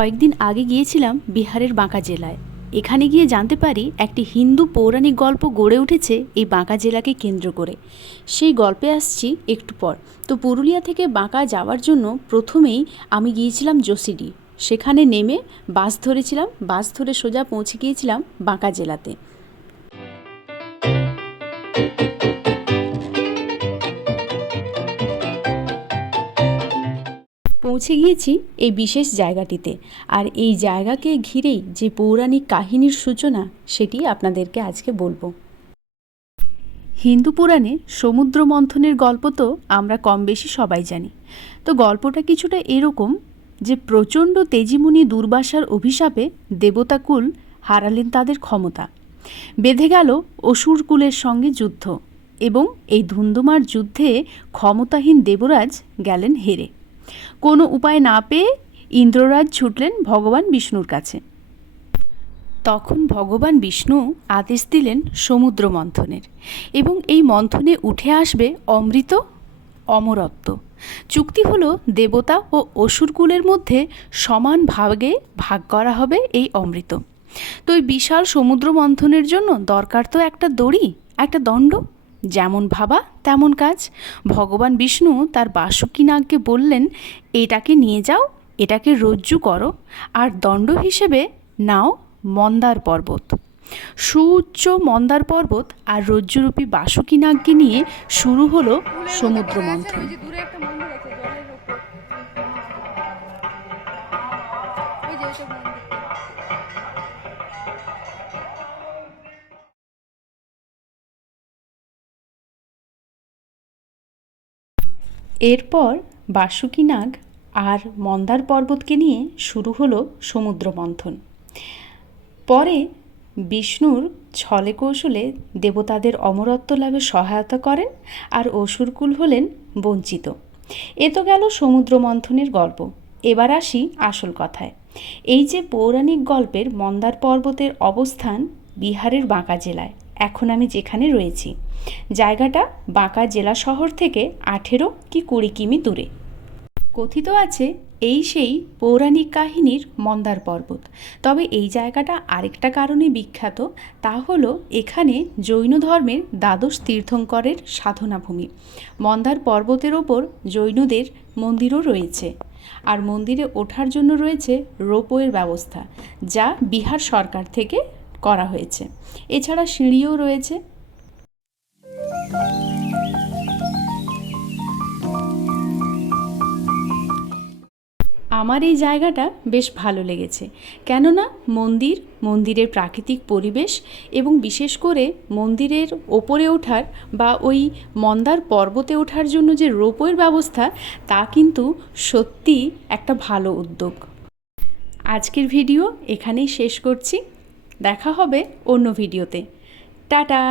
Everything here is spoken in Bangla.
কয়েকদিন আগে গিয়েছিলাম বিহারের বাঁকা জেলায়। এখানে গিয়ে জানতে পারি একটি হিন্দু পৌরাণিক গল্প গড়ে উঠেছে এই বাঁকা জেলাকে কেন্দ্র করে। সেই গল্পে আসছি একটু পর। তো পুরুলিয়া থেকে বাঁকা যাওয়ার জন্য প্রথমেই আমি গিয়েছিলাম যোশীডি। সেখানে নেমে বাস ধরেছিলাম, বাস ধরে সোজা পৌঁছে গিয়েছিলাম বাঁকা জেলাতে। পৌঁছে গিয়েছি এই বিশেষ জায়গাটিতে, আর এই জায়গাকে ঘিরেই যে পৌরাণিক কাহিনীর সূচনা সেটি আপনাদেরকে আজকে বলবো। হিন্দু পুরাণে সমুদ্র মন্থনের গল্প তো আমরা কম বেশি সবাই জানি। তো গল্পটা কিছুটা এরকম যে প্রচণ্ড তেজিমুনি দুর্বাসার অভিশাপে দেবতাকুল হারালেন তাদের ক্ষমতা। বেঁধে গেল অসুরকুলের সঙ্গে যুদ্ধ, এবং এই ধুন্ধুমার যুদ্ধে ক্ষমতাহীন দেবরাজ গেলেন হেরে। কোনো উপায় না পেয়ে ইন্দ্ররাজ ছুটলেন ভগবান বিষ্ণুর কাছে। তখন ভগবান বিষ্ণু আদেশ দিলেন সমুদ্র মন্থনের, এবং এই মন্থনে উঠে আসবে অমৃত, অমরত্ব। চুক্তি হলো দেবতা ও অসুরকুলের মধ্যে সমান ভাগে ভাগ করা হবে এই অমৃত। তো এই বিশাল সমুদ্র মন্থনের জন্য দরকার তো একটা দড়ি, একটা দণ্ড। যেমন ভাবা তেমন কাজ। ভগবান বিষ্ণু তার বাসুকী নাগকে বললেন, এটাকে নিয়ে যাও, এটাকে রজ্জু করো, আর দণ্ড হিসেবে নাও মন্দার পর্বত। সুউচ্চ মন্দার পর্বত আর রজ্জুরূপী বাসুকী নাগকে নিয়ে শুরু হলো সমুদ্র মন্থন। এরপর বাসুকী নাগ আর মন্দার পর্বতকে নিয়ে শুরু হলো সমুদ্র মন্থন। পরে বিষ্ণুর ছলে কৌশলে দেবতাদের অমরত্ব লাভে সহায়তা করেন, আর অসুরকুল হলেন বঞ্চিত। এ তো গেল সমুদ্র মন্থনের গল্প। এবার আসি আসল কথায়। এই যে পৌরাণিক গল্পের মন্দার পর্বতের অবস্থান বিহারের বাঁকা জেলায়, এখন আমি যেখানে রয়েছি, জায়গাটা বাঁকা জেলা শহর থেকে 18 কি 20 কিমি দূরে। কথিত আছে এই সেই পৌরাণিক কাহিনীর মন্দার পর্বত। তবে এই জায়গাটা আরেকটা কারণে বিখ্যাত, তা হলো এখানে জৈন ধর্মের দ্বাদশ তীর্থঙ্করের সাধনাভূমি। মন্দার পর্বতের ওপর জৈনদের মন্দিরও রয়েছে, আর মন্দিরে ওঠার জন্য রয়েছে রোপওয়ের ব্যবস্থা, যা বিহার সরকার থেকে করা হয়েছে। এছাড়া সিঁড়িও রয়েছে। আমার এই জায়গাটা বেশ ভালো লেগেছে, কেননা মন্দিরের প্রাকৃতিক পরিবেশ, এবং বিশেষ করে মন্দিরের ওপরে ওঠার বা ওই মন্দার পর্বতে ওঠার জন্য যে রোপওয়ের ব্যবস্থা, তা কিন্তু সত্যি একটা ভালো উদ্যোগ। আজকের ভিডিও এখানেই শেষ করছি। দেখা হবে অন্য ভিডিওতে। টাটা।